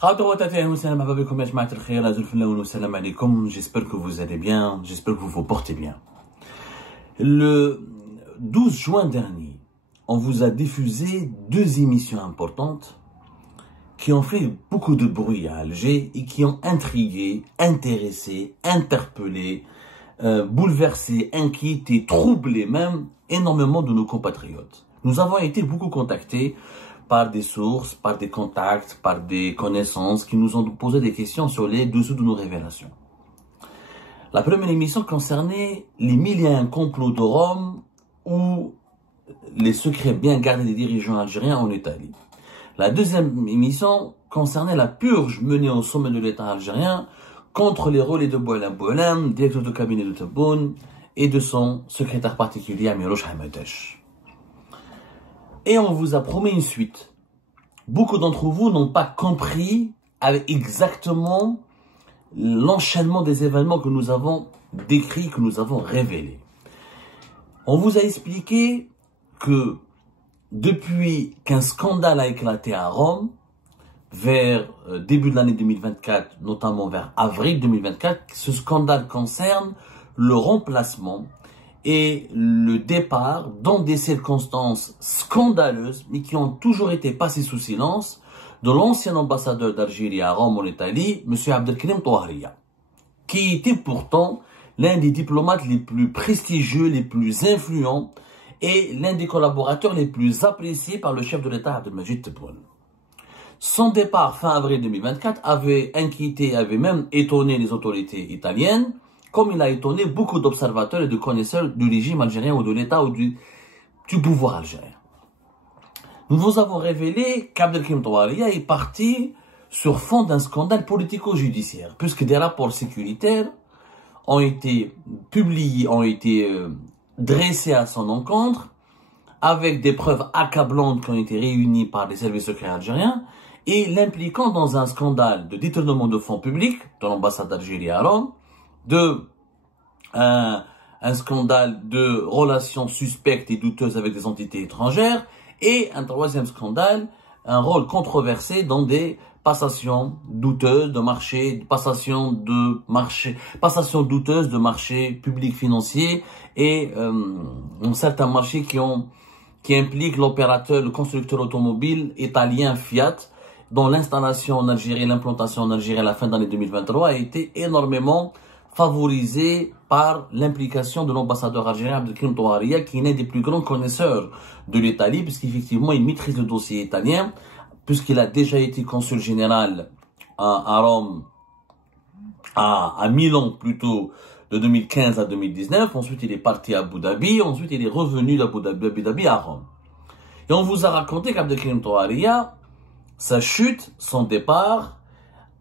J'espère que vous allez bien, j'espère que vous vous portez bien. Le 12 juin dernier, on vous a diffusé deux émissions importantes qui ont fait beaucoup de bruit à Alger et qui ont intrigué, intéressé, interpellé, bouleversé, inquiété, troublé même énormément de nos compatriotes. Nous avons été beaucoup contactés par des sources, par des contacts, par des connaissances qui nous ont posé des questions sur les dessous de nos révélations. La première émission concernait les mille et un complots de Rome ou les secrets bien gardés des dirigeants algériens en Italie. La deuxième émission concernait la purge menée au sommet de l'État algérien contre les relais de Boualem, directeur de cabinet de Tebboune et de son secrétaire particulier Amirouche Hamadesh. Et on vous a promis une suite. Beaucoup d'entre vous n'ont pas compris avec exactement l'enchaînement des événements que nous avons décrits, que nous avons révélés. On vous a expliqué que depuis qu'un scandale a éclaté à Rome, vers début de l'année 2024, notamment vers avril 2024, ce scandale concerne le remplacement et le départ dans des circonstances scandaleuses, mais qui ont toujours été passées sous silence, de l'ancien ambassadeur d'Algérie à Rome en Italie, M. Abdelkrim Touahria, qui était pourtant l'un des diplomates les plus prestigieux, les plus influents et l'un des collaborateurs les plus appréciés par le chef de l'État Abdelmajid Tebboune. Son départ fin avril 2024 avait inquiété, avait même étonné les autorités italiennes, comme il a étonné beaucoup d'observateurs et de connaisseurs du régime algérien ou de l'État ou du pouvoir algérien. Nous vous avons révélé qu'Abdelkrim Touahria est parti sur fond d'un scandale politico-judiciaire, puisque des rapports sécuritaires ont été publiés, ont été dressés à son encontre, avec des preuves accablantes qui ont été réunies par les services secrets algériens, et l'impliquant dans un scandale de détournement de fonds publics de l'ambassade d'Algérie à Rome, un scandale de relations suspectes et douteuses avec des entités étrangères, et un troisième scandale, un rôle controversé dans des passations douteuses de marché, passations douteuses de marchés publics financiers et certains marchés qui impliquent l'opérateur, le constructeur automobile italien Fiat, dont l'installation en Algérie, l'implantation en Algérie à la fin de l'année 2023 a été énormément favorisée par l'implication de l'ambassadeur algérien Abdelkrim Touahria, qui est l'un des plus grands connaisseurs de l'Italie, puisqu'effectivement il maîtrise le dossier italien, puisqu'il a déjà été consul général à Rome, à Milan plutôt, de 2015 à 2019. Ensuite il est parti à Abu Dhabi, ensuite il est revenu d'Abu Dhabi à Rome. Et on vous a raconté qu'Abdelkrim Touahria, sa chute, son départ,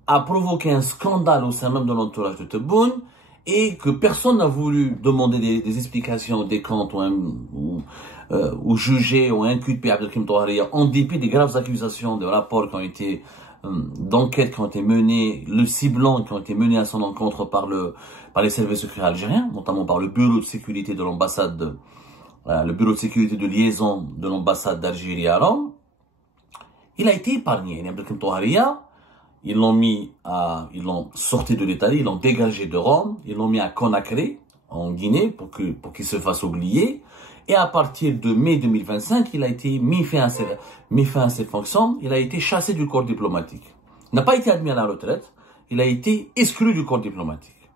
a provoqué un scandale au sein même de l'entourage de Tebboune et que personne n'a voulu demander des explications, des comptes ou juger ou inculper Abdelkrim Touahria en dépit des graves accusations, des rapports qui ont été d'enquêtes qui ont été menées, le ciblant qui ont été menés à son encontre par les services secrets algériens, notamment par le bureau de sécurité de l'ambassade, le bureau de sécurité de liaison de l'ambassade d'Algérie à Rome. Il a été épargné. Abdelkrim Touahria, ils l'ont sorti de l'Italie, ils l'ont dégagé de Rome, ils l'ont mis à Conakry, en Guinée, pour qu'il se fasse oublier. Et à partir de mai 2025, il a été mis fin à ses fonctions, il a été chassé du corps diplomatique. Il n'a pas été admis à la retraite, il a été exclu du corps diplomatique.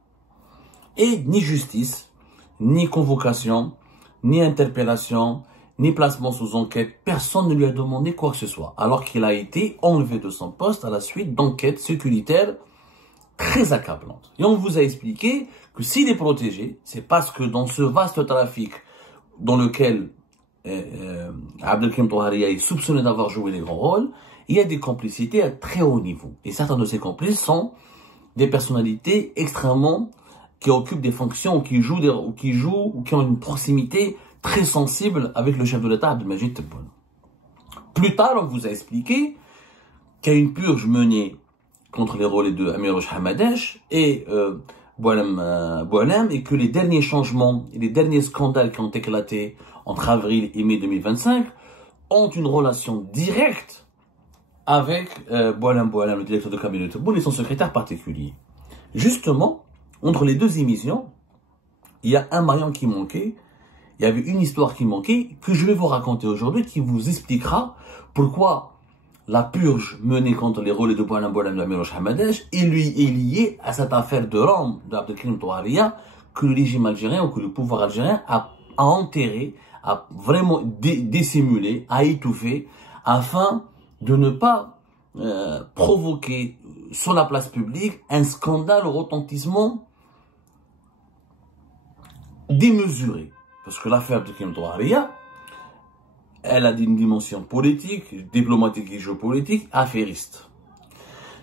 Et ni justice, ni convocation, ni interpellation, ni placement sous enquête, personne ne lui a demandé quoi que ce soit, alors qu'il a été enlevé de son poste à la suite d'enquêtes sécuritaires très accablantes. Et on vous a expliqué que s'il est protégé, c'est parce que dans ce vaste trafic dans lequel Abdelkrim Touahria est soupçonné d'avoir joué des grands rôles, il y a des complicités à très haut niveau. Et certains de ces complices sont des personnalités extrêmement qui occupent des fonctions ou qui ont une proximité très sensible avec le chef de l'État, Abdelmajid Tebboune. Plus tard, on vous a expliqué qu'il y a une purge menée contre les relais de Amirouche Hamadesh et Boualem, et que les derniers changements et les derniers scandales qui ont éclaté entre avril et mai 2025 ont une relation directe avec Boualem Boualem, le directeur de cabinet de Tebboune, et son secrétaire particulier. Justement, entre les deux émissions, il y a un maillon qui manquait, il y avait une histoire qui manquait, que je vais vous raconter aujourd'hui, qui vous expliquera pourquoi la purge menée contre les relais de Boualem Boualem de la Miloš Hamadej est liée à cette affaire de Rome d'Abdelkrim Touaria que le régime algérien ou que le pouvoir algérien a enterré, a vraiment dissimulé, a étouffé, afin de ne pas provoquer sur la place publique un scandale au retentissement démesuré. Parce que l'affaire de Kim Touaria, elle a une dimension politique, diplomatique et géopolitique, affairiste.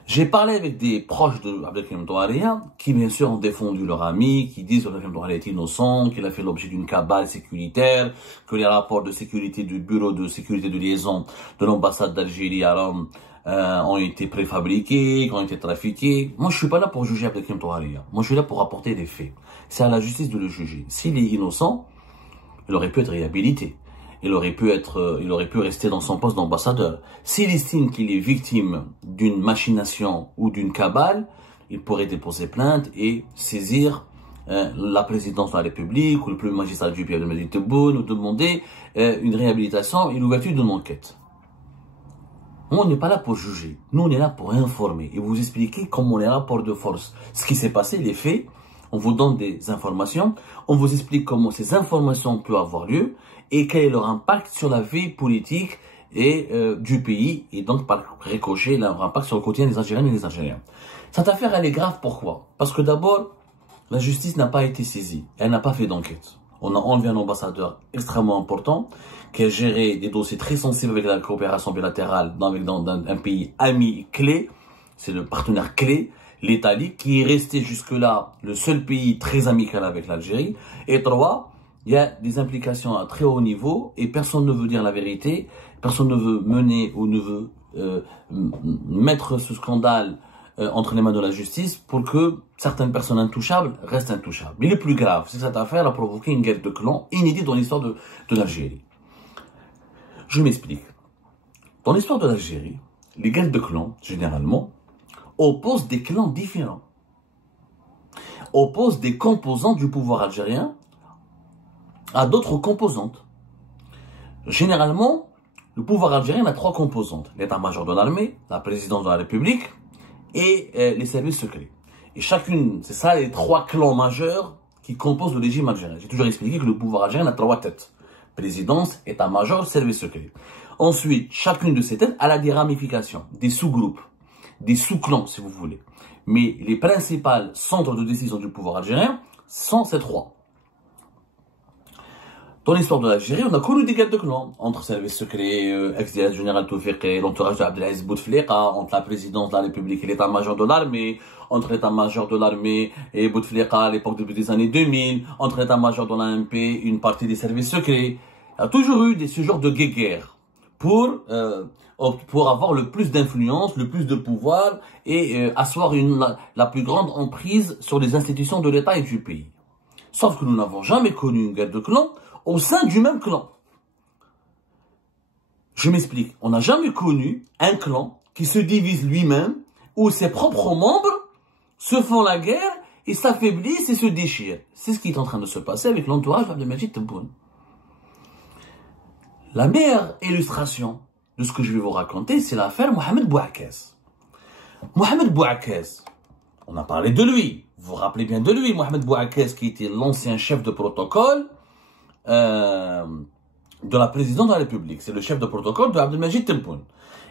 J'ai parlé avec des proches de Abdelkrim Touaria, qui bien sûr ont défendu leur ami, qui disent que Abdelkrim Touaria est innocent, qu'il a fait l'objet d'une cabale sécuritaire, que les rapports de sécurité du bureau de sécurité de liaison de l'ambassade d'Algérie à Rome ont été préfabriqués, ont été trafiqués. Moi, je suis pas là pour juger Abdelkrim Touaria. Moi, je suis là pour apporter des faits. C'est à la justice de le juger. S'il est innocent, il aurait pu être réhabilité. Il aurait pu rester dans son poste d'ambassadeur. S'il estime qu'il est victime d'une machination ou d'une cabale, il pourrait déposer plainte et saisir la présidence de la République ou le premier magistrat du pays Abdelmajid Tebboune ou demander une réhabilitation et l'ouverture d'une enquête. Nous, on n'est pas là pour juger. Nous, on est là pour informer et vous expliquer comment les rapports de force, ce qui s'est passé, les faits. On vous donne des informations, on vous explique comment ces informations peuvent avoir lieu et quel est leur impact sur la vie politique et du pays et donc par ricochet leur impact sur le quotidien des Algériennes et des Algériens. Cette affaire, elle est grave, pourquoi? Parce que d'abord, la justice n'a pas été saisie, elle n'a pas fait d'enquête. On a enlevé un ambassadeur extrêmement important qui a géré des dossiers très sensibles avec la coopération bilatérale dans un pays ami clé, c'est le partenaire clé, l'Italie, qui est resté jusque-là le seul pays très amical avec l'Algérie. Et trois, il y a des implications à très haut niveau et personne ne veut dire la vérité, personne ne veut mener ou ne veut mettre ce scandale entre les mains de la justice pour que certaines personnes intouchables restent intouchables. Mais le plus grave, c'est que cette affaire a provoqué une guerre de clans inédite dans l'histoire de l'Algérie. Je m'explique. Dans l'histoire de l'Algérie, les guerres de clans, généralement, opposent des clans différents, opposent des composants du pouvoir algérien à d'autres composantes. Généralement, le pouvoir algérien a trois composantes: l'état-major de l'armée, la présidence de la République et les services secrets. Et chacune, c'est ça les trois clans majeurs qui composent le régime algérien. J'ai toujours expliqué que le pouvoir algérien a trois têtes: présidence, état-major, services secrets. Ensuite, chacune de ces têtes a des ramifications, des sous-groupes, des sous-clans si vous voulez. Mais les principales centres de décision du pouvoir algérien sont ces trois. Dans l'histoire de l'Algérie, on a connu des guerres de clans entre services secrets, ex-directeur général Toufiqi, l'entourage d'Abdelaziz Bouteflika, entre la présidence de la République et l'état-major de l'armée, entre l'état-major de l'armée et Bouteflika à l'époque des années 2000, entre l'état-major de l'AMP et une partie des services secrets. Il y a toujours eu ce genre de guerre pour avoir le plus d'influence, le plus de pouvoir et asseoir la plus grande emprise sur les institutions de l'État et du pays. Sauf que nous n'avons jamais connu une guerre de clans au sein du même clan. Je m'explique. On n'a jamais connu un clan qui se divise lui-même, où ses propres membres se font la guerre et s'affaiblissent et se déchirent. C'est ce qui est en train de se passer avec l'entourage d'Abdelmajid Tebboune. La meilleure illustration de ce que je vais vous raconter, c'est l'affaire Mohamed Bouakas. Mohamed Bouakas, on a parlé de lui. Vous vous rappelez bien de lui, Mohamed Bouakas, qui était l'ancien chef de protocole de la présidence de la République. C'est le chef de protocole de Abdelmajid Tebboune.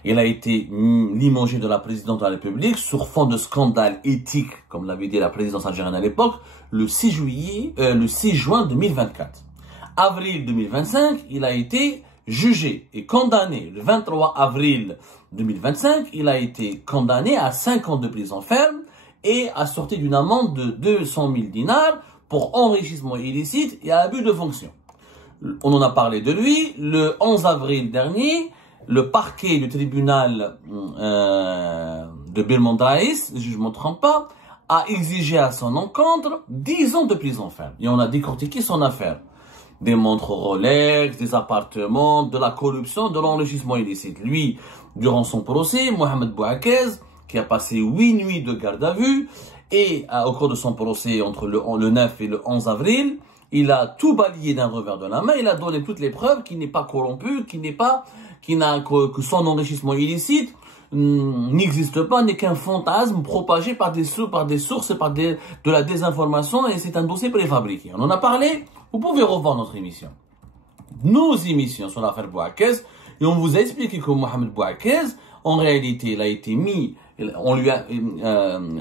Il a été limogé de la présidence de la République sur fond de scandale éthique, comme l'avait dit la présidence algérienne à l'époque, le 6 juin 2024. Avril 2025, il a été jugé et condamné. Le 23 avril 2025, il a été condamné à 5 ans de prison ferme et assorti d'une amende de 200 000 dinars pour enrichissement illicite et abus de fonction. On en a parlé de lui. Le 11 avril dernier, le parquet du tribunal de Belmondaïs, si je ne me trompe pas, a exigé à son encontre 10 ans de prison ferme. Et on a décortiqué son affaire. des montres Rolex, des appartements, de la corruption, de l'enrichissement illicite. Lui, durant son procès, Mohamed Bouaké, qui a passé 8 nuits de garde à vue, et au cours de son procès entre le 9 et le 11 avril, il a tout balayé d'un revers de la main, il a donné toutes les preuves qu'il n'est pas corrompu, que son enrichissement illicite n'existe pas, n'est qu'un fantasme propagé par des sources et de la désinformation, et c'est un dossier préfabriqué. On en a parlé, vous pouvez revoir notre émission. Nos émissions sur l'affaire Bouaké, et on vous a expliqué que Mohamed Bouaké, en réalité, il a été mis,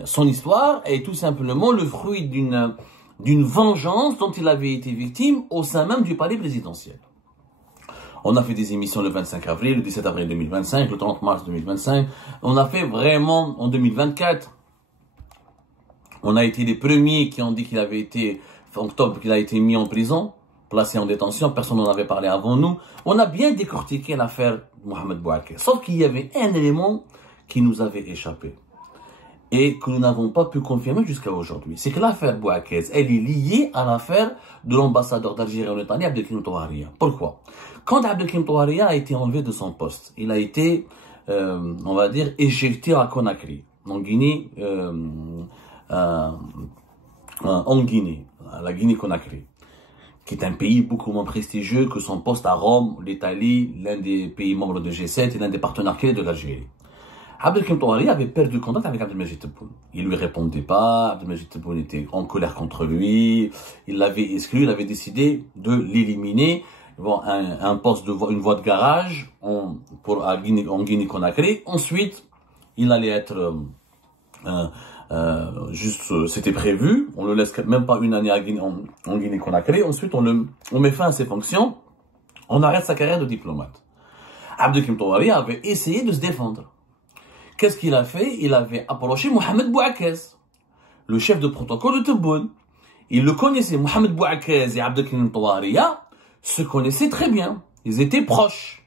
son histoire est tout simplement le fruit d'une vengeance dont il avait été victime au sein même du palais présidentiel. On a fait des émissions le 25 avril, le 17 avril 2025, le 30 mars 2025. On a fait vraiment en 2024. On a été les premiers qui ont dit qu'il avait été, en octobre, qu'il a été mis en prison, placé en détention. Personne n'en avait parlé avant nous. On a bien décortiqué l'affaire Mohamed Bouaké. Sauf qu'il y avait un élément qui nous avait échappé et que nous n'avons pas pu confirmer jusqu'à aujourd'hui. C'est que l'affaire Bouaké, elle est liée à l'affaire de l'ambassadeur d'Algérie en Italie, Abdelkrim Touharia. Pourquoi? Quand Abdelkrim Touharia a été enlevé de son poste, il a été, on va dire, éjecté à Conakry, en Guinée, la Guinée-Conakry, qui est un pays beaucoup moins prestigieux que son poste à Rome, l'Italie, l'un des pays membres de G7 et l'un des partenaires clés de l'Algérie. Abdelkrim Touharia avait perdu contact avec Abdelmajid Tebboune. Il lui répondait pas, Abdelmajid Tebboune était en colère contre lui, il l'avait exclu, il avait décidé de l'éliminer. Bon, un poste une voie de garage en Guinée-Conakry. Ensuite, il allait être c'était prévu. On le laisse même pas une année en Guinée-Conakry. Ensuite, on met fin à ses fonctions. On arrête sa carrière de diplomate. Abdelkrim Touharia avait essayé de se défendre. Qu'est-ce qu'il a fait? Il avait approché Mohamed Bouaké, le chef de protocole de Tebboune. Il le connaissait. Mohamed Bouaké et Abdelkrim Touharia se connaissaient très bien. Ils étaient proches.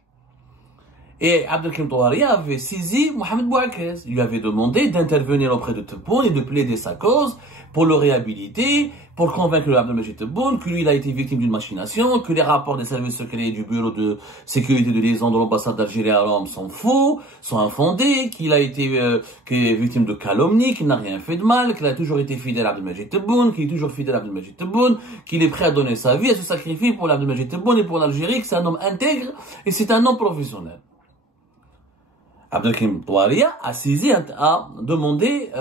Et Abdelkrim Touharia avait saisi Mohamed Bouaké. Il lui avait demandé d'intervenir auprès de Tebboune et de plaider sa cause pour le réhabiliter, pour convaincre Abdelmajid Tebboune que lui, il a été victime d'une machination, que les rapports des services secrets du bureau de sécurité de liaison de l'ambassade d'Algérie à Rome sont faux, sont infondés, qu'il a été victime de calomnie, qu'il n'a rien fait de mal, qu'il a toujours été fidèle à Abdelmajid Tebboune, qu'il est toujours fidèle à Abdelmajid Tebboune, qu'il est prêt à donner sa vie, à se sacrifier pour Abdelmajid Tebboune et pour l'Algérie, que c'est un homme intègre et c'est un homme professionnel. Abdelkrim Touharia a saisi, a demandé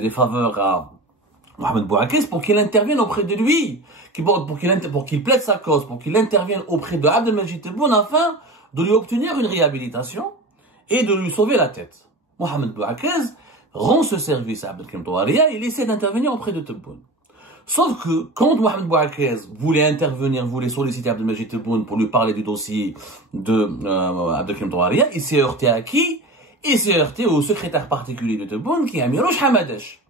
des faveurs à Mohamed Bouaké pour qu'il intervienne auprès de lui, pour qu'il plaide sa cause, pour qu'il intervienne auprès de Abdelmajid Tebboune afin de lui obtenir une réhabilitation et de lui sauver la tête. Mohamed Bouaké rend ce service à Abdelkrim Touharia et il essaie d'intervenir auprès de Tebboune. Sauf que quand Mohamed Bouaké voulait intervenir, voulait solliciter Abdelmajid Tebboune pour lui parler du dossier de Abdelkrim Touharia, il s'est heurté à qui? Il s'est heurté au secrétaire particulier de Tebboune qui est Amirouche Hamadesh.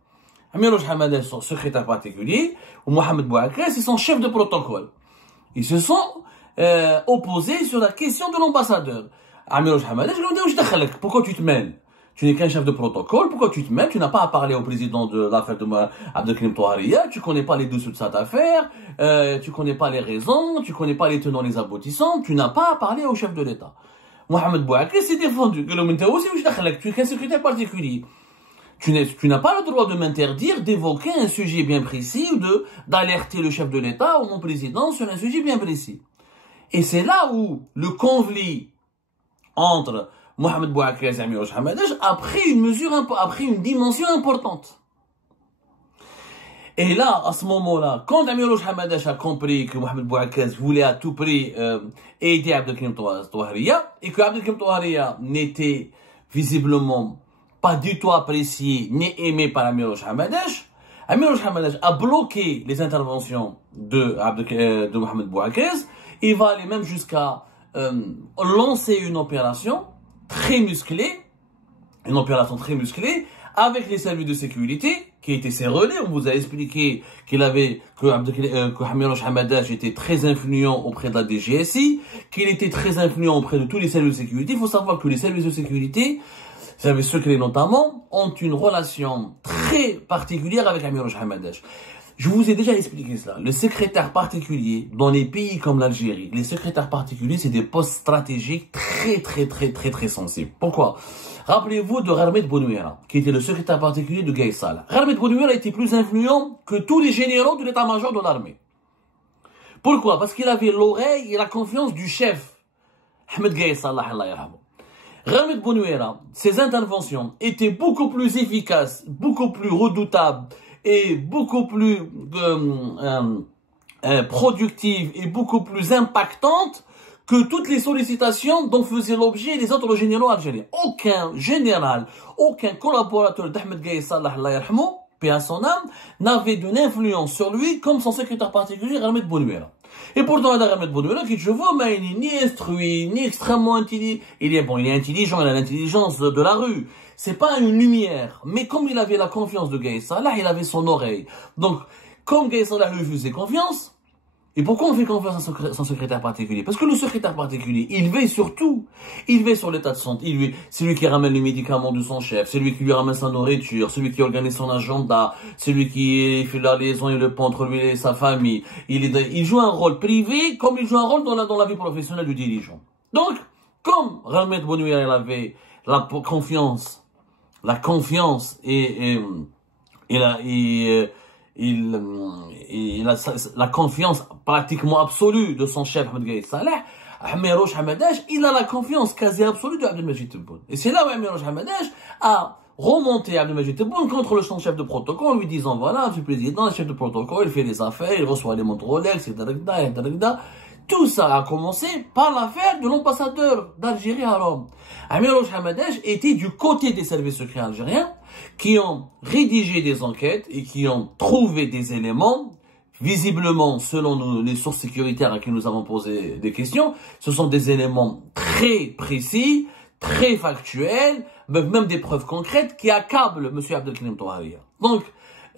Amirouche Hamadesh, son secrétaire particulier, ou Mohamed Bouaké, c'est son chef de protocole. Ils se sont opposés sur la question de l'ambassadeur. Amirouche Hamadesh, il lui a dit, pourquoi tu te mêles? Tu n'es qu'un chef de protocole, pourquoi tu te mêles? Tu n'as pas à parler au président de l'affaire de Abdelkrim Touharia, tu connais pas les dessous de cette affaire, tu connais pas les raisons, tu connais pas les tenants, les aboutissants, tu n'as pas à parler au chef de l'État. Mohamed Bouaké s'est défendu. Tu es qu'un secrétaire particulier. Tu n'as pas le droit de m'interdire d'évoquer un sujet bien précis ou d'alerter le chef de l'État ou mon président sur un sujet bien précis. Et c'est là où le conflit entre Mohamed Bouaké et Amirouche Hamadesh a pris une dimension importante. Et là, à ce moment-là, quand Amirouche Hamadesh a compris que Mohamed Bouaké voulait à tout prix aider Abdelkrim Touharia, et que Abdelkrim Touharia n'était visiblement pas du tout apprécié ni aimé par Amirouche Hamadesh, Amirouche Hamadesh a bloqué les interventions de Mohamed Bouaké. Il va aller même jusqu'à lancer une opération très musclée, avec les services de sécurité qui étaient ses relais. On vous a expliqué que Amirouche Hamadesh était très influent auprès de la DGSI, qu'il était très influent auprès de tous les services de sécurité. Il faut savoir que les services de sécurité, services secrets notamment, ont une relation très particulière avec Amirouche Hamadesh. Je vous ai déjà expliqué cela. Le secrétaire particulier, dans les pays comme l'Algérie, les secrétaires particuliers, c'est des postes stratégiques très sensibles. Pourquoi? Rappelez-vous de Gharmet Bounouira, qui était le secrétaire particulier de Gaye Salah. Gharmet Bounouira était plus influent que tous les généraux de l'état-major de l'armée. Pourquoi? Parce qu'il avait l'oreille et la confiance du chef, Ahmed Gaye Salah, Allah yarhamou. Gharmet Bounouira, ses interventions étaient beaucoup plus efficaces, beaucoup plus redoutables, et beaucoup plus productive et beaucoup plus impactante que toutes les sollicitations dont faisaient l'objet les autres généraux algériens. Aucun général, aucun collaborateur d'Ahmed Gaye Salah, Allah yarhamou, paix à son âme, n'avait d'une influence sur lui comme son secrétaire particulier, Gharmet Bounouira. Et pourtant, Gharmet Bounouira, qui je vois, mais il n'est ni instruit, ni extrêmement intelligent. Il est intelligent, il a l'intelligence de la rue. C'est pas une lumière. Mais comme il avait la confiance de Gaye Salah, il avait son oreille. Donc, comme Gaye Salah lui faisait confiance, et pourquoi on fait confiance à son secrétaire particulier? Parce que le secrétaire particulier, il veille sur tout. Il veille sur l'état de santé. C'est lui qui ramène les médicaments de son chef. C'est lui qui lui ramène sa nourriture. C'est lui qui organise son agenda. C'est lui qui fait la liaison et le pont entre lui et sa famille. Il joue un rôle privé comme il joue un rôle dans la vie professionnelle du dirigeant. Donc, comme Gharmet Bounouira, il avait la confiance et la confiance pratiquement absolue de son chef Ahmed Gaye Salah, Amirouche Hamadache, il a la confiance quasi absolue de Abdelmajid Tebboune. Et c'est là où Amirouche Hamadache a remonté Abdelmajid Tebboune contre son chef de protocole, en lui disant voilà, monsieur le président, le chef de protocole, il fait les affaires, il reçoit les montres Rolex, et tout ça a commencé par l'affaire de l'ambassadeur d'Algérie à Rome. Amirouche Hamadache était du côté des services secrets algériens qui ont rédigé des enquêtes et qui ont trouvé des éléments, visiblement, selon les sources sécuritaires à qui nous avons posé des questions, ce sont des éléments très précis, très factuels, même des preuves concrètes qui accablent M. Abdelkrim Touharia. Donc,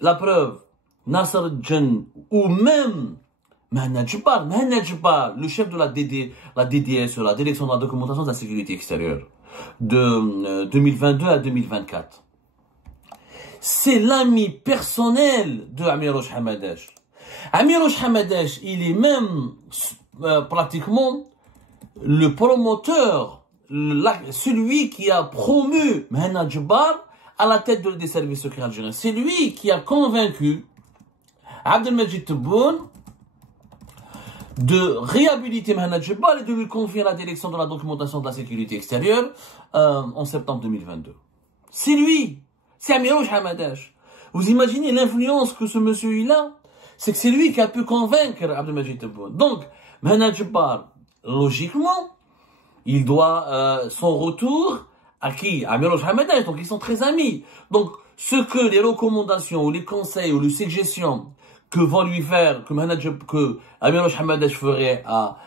la preuve, Nasser Djen ou même Mahanad Jebbar, le chef de la DDSE, la Direction de la Documentation de la Sécurité Extérieure, de 2022 à 2024. C'est l'ami personnel de Amirouche Hamadache. Amirouche Hamadache, il est même pratiquement le promoteur, celui qui a promu Mahanad Jebbar à la tête des services secrets algériens. C'est lui qui a convaincu Abdelmajid Tebboune de réhabiliter Mahanad Jebbar et de lui confier la direction de la documentation de la sécurité extérieure en septembre 2022. C'est lui, c'est Amirouche Hamadache. Vous imaginez l'influence que ce monsieur il a? C'est que c'est lui qui a pu convaincre Abdelmajid Tebboune. Donc, Mahanad Jebbar, logiquement, il doit son retour à qui? À Amirouche Hamadache. Donc, ils sont très amis. Donc, ce que les recommandations ou les conseils ou les suggestions que vont lui faire, que Amirouche Hamadache ferait à,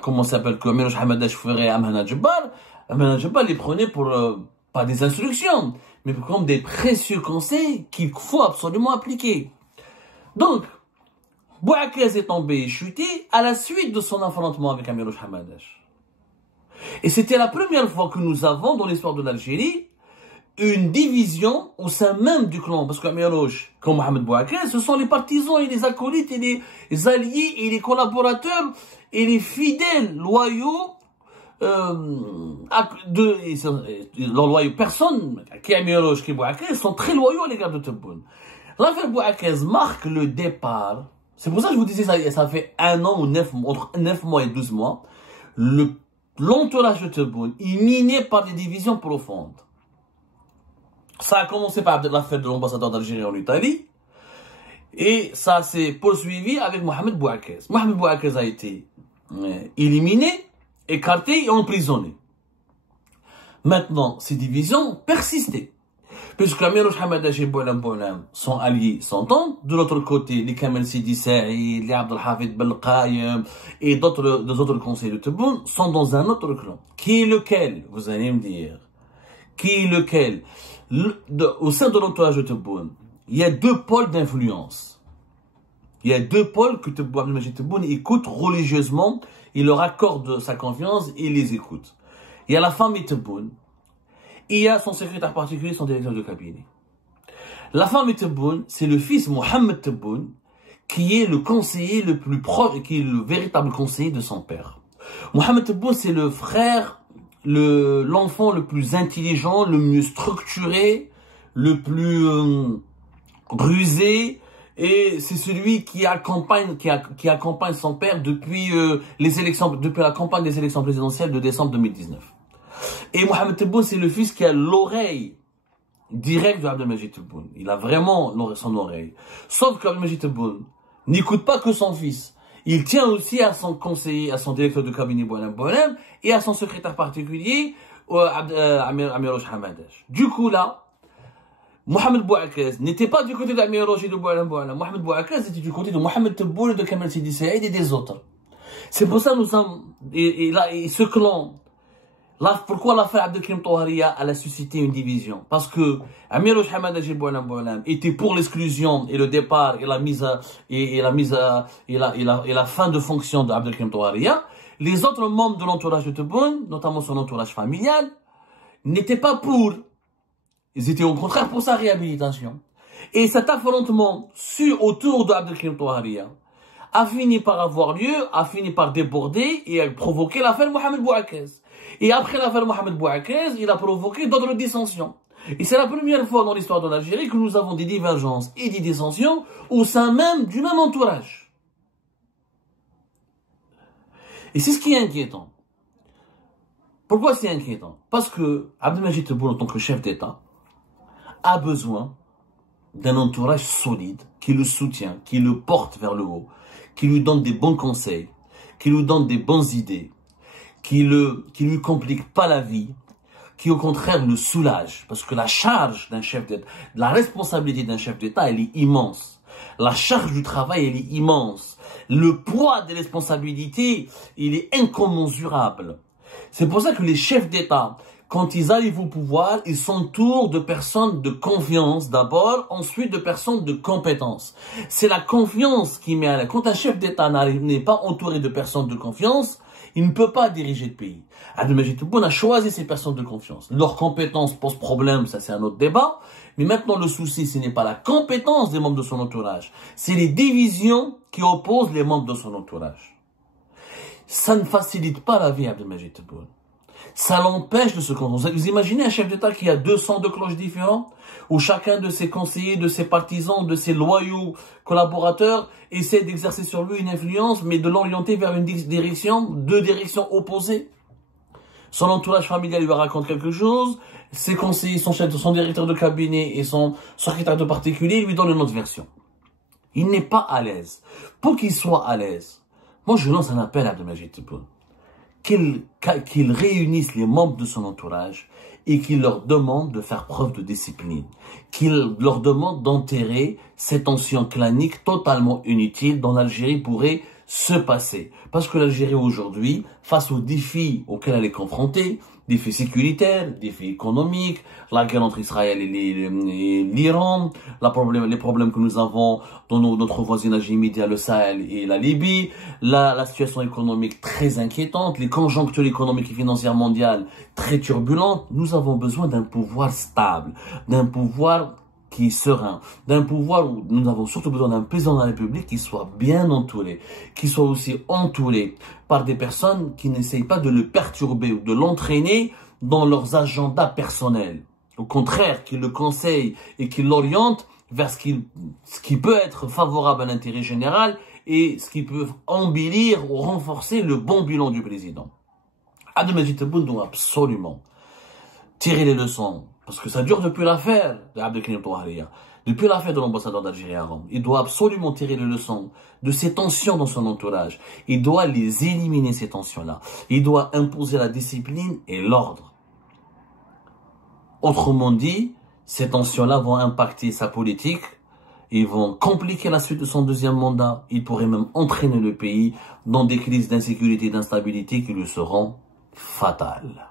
comment ça s'appelle, que Amirouche Hamadache ferait à Mahanad Jebbar les prenait pour, pas des instructions, mais comme des précieux conseils qu'il faut absolument appliquer. Donc, Bouakez est tombé et chuté à la suite de son affrontement avec Amirouche Hamadache. Et c'était la première fois que nous avons, dans l'histoire de l'Algérie, une division au sein même du clan. Parce qu'Amirouche, comme Mohamed Bouakez, ce sont les partisans et les acolytes et les alliés et les collaborateurs et les fidèles loyaux personnes qui Amirouche, qui Bouakez, sont très loyaux à l'égard de Tebboune. L'affaire Bouakez marque le départ. C'est pour ça que je vous disais, ça fait 1 an ou 9 mois, entre 9 mois et 12 mois, l'entourage de Tebboune est miné par des divisions profondes. Ça a commencé par l'affaire de l'ambassadeur d'Algérie en Italie, et ça s'est poursuivi avec Mohamed Bouakez. Mohamed Bouakez a été éliminé, écarté et emprisonné. Maintenant, ces divisions persistaient. Puisque Amirouche Hamadache et Boulam sont alliés, s'entendent. De l'autre côté, les Kamel Sidi Saïd, les Abdelhafid Belqaïm et d'autres conseillers de Tebboune sont dans un autre clan. Qui est lequel? Vous allez me dire. Qui est lequel? Au sein de l'entourage de Tebboune, il y a 2 pôles d'influence. Il y a 2 pôles que Abdelmajid Tebboune écoute religieusement, il leur accorde sa confiance et il les écoute. Il y a la famille Tebboune, et il y a son secrétaire particulier, son directeur de cabinet. La famille Tebboune, c'est le fils Mohamed Tebboune, qui est le conseiller le plus proche, qui est le véritable conseiller de son père. Mohamed Tebboune, c'est le frère, l'enfant le plus intelligent, le mieux structuré, le plus rusé, et c'est celui qui accompagne son père depuis depuis la campagne des élections présidentielles de décembre 2019. Et Mohamed Tebboune, c'est le fils qui a l'oreille directe de Abdelmajid Tebboune. Il a vraiment son oreille. Sauf qu'Abdelmajid Tebboune n'écoute pas que son fils. Il tient aussi à son conseiller, à son directeur de cabinet Boualem Boualem et à son secrétaire particulier, Amirouche Hamadash. Du coup là, Mohamed Bouakaz n'était pas du côté d'Amirouche et de Boualem Boualem. Mohamed Bouakaz était du côté de Mohamed Tebboune, de Kamel Sidi Saïd et des autres. C'est pour ça que nous sommes, et ce clan, là, pourquoi l'affaire Abdelkrim Touhariya a suscité une division? Parce que Amirouche Hamadash et Boualem Boualem étaient pour l'exclusion et le départ et la fin de fonction d'Abdelkrim Touhariya. Les autres membres de l'entourage de Tebboune, notamment son entourage familial, n'étaient pas pour. Ils étaient au contraire pour sa réhabilitation. Et cet affrontement autour d'Abdelkrim Touhariya a fini par avoir lieu, a fini par déborder et a provoqué l'affaire Mohamed Bouakaz. Et après l'affaire Mohamed Bouakaz, il a provoqué d'autres dissensions. Et c'est la première fois dans l'histoire de l'Algérie que nous avons des divergences et des dissensions au sein même du même entourage. Et c'est ce qui est inquiétant. Pourquoi c'est inquiétant? Parce que Abdelmajid Tebboune, en tant que chef d'État, a besoin d'un entourage solide qui le soutient, qui le porte vers le haut, qui lui donne des bons conseils, qui lui donne des bonnes idées, qui lui complique pas la vie, qui au contraire le soulage. Parce que la charge d'un chef d'État, la responsabilité d'un chef d'État, elle est immense. La charge du travail, elle est immense. Le poids des responsabilités, il est incommensurable. C'est pour ça que les chefs d'État, quand ils arrivent au pouvoir, ils s'entourent de personnes de confiance d'abord, ensuite de personnes de compétence. C'est la confiance qui met à l'aise. Quand un chef d'État n'est pas entouré de personnes de confiance, il ne peut pas diriger le pays. Abdelmajid Tebboune a choisi ces personnes de confiance. Leur compétence pose problème, ça c'est un autre débat. Mais maintenant le souci, ce n'est pas la compétence des membres de son entourage. C'est les divisions qui opposent les membres de son entourage. Ça ne facilite pas la vie à Abdelmajid Tebboune. Ça l'empêche de se concentrer. Vous imaginez un chef d'État qui a 202 cloches différentes, où chacun de ses conseillers, de ses partisans, de ses loyaux collaborateurs essaie d'exercer sur lui une influence, mais de l'orienter vers deux directions opposées. Son entourage familial lui raconte quelque chose, ses conseillers, son directeur de cabinet et son secrétaire de particulier lui donnent une autre version. Il n'est pas à l'aise. Pour qu'il soit à l'aise, moi je lance un appel à Abdelmajid Tebboune. Qu'il réunisse les membres de son entourage et qu'il leur demande de faire preuve de discipline. Qu'il leur demande d'enterrer ces tensions claniques totalement inutiles dont l'Algérie pourrait se passer. Parce que l'Algérie aujourd'hui, face aux défis auxquels elle est confrontée, défis sécuritaires, défis économiques, la guerre entre Israël et l'Iran, les problèmes que nous avons dans notre voisinage immédiat, le Sahel et la Libye, la situation économique très inquiétante, les conjonctures économiques et financières mondiales très turbulentes, nous avons besoin d'un pouvoir stable, d'un pouvoir qui est serein, d'un pouvoir où nous avons surtout besoin d'un président de la République qui soit bien entouré, qui soit aussi entouré par des personnes qui n'essayent pas de le perturber ou de l'entraîner dans leurs agendas personnels. Au contraire, qui le conseillent et qui l'orientent vers ce qui peut être favorable à l'intérêt général et ce qui peut embellir ou renforcer le bon bilan du président. Abdelmajid Tebboune doit absolument tirer les leçons. Parce que ça dure depuis l'affaire d'Abdelkrim Touhariya, depuis l'affaire de l'ambassadeur d'Algérie à Rome. Il doit absolument tirer les leçons de ces tensions dans son entourage. Il doit les éliminer, ces tensions-là. Il doit imposer la discipline et l'ordre. Autrement dit, ces tensions-là vont impacter sa politique. Ils vont compliquer la suite de son deuxième mandat. Il pourrait même entraîner le pays dans des crises d'insécurité et d'instabilité qui lui seront fatales.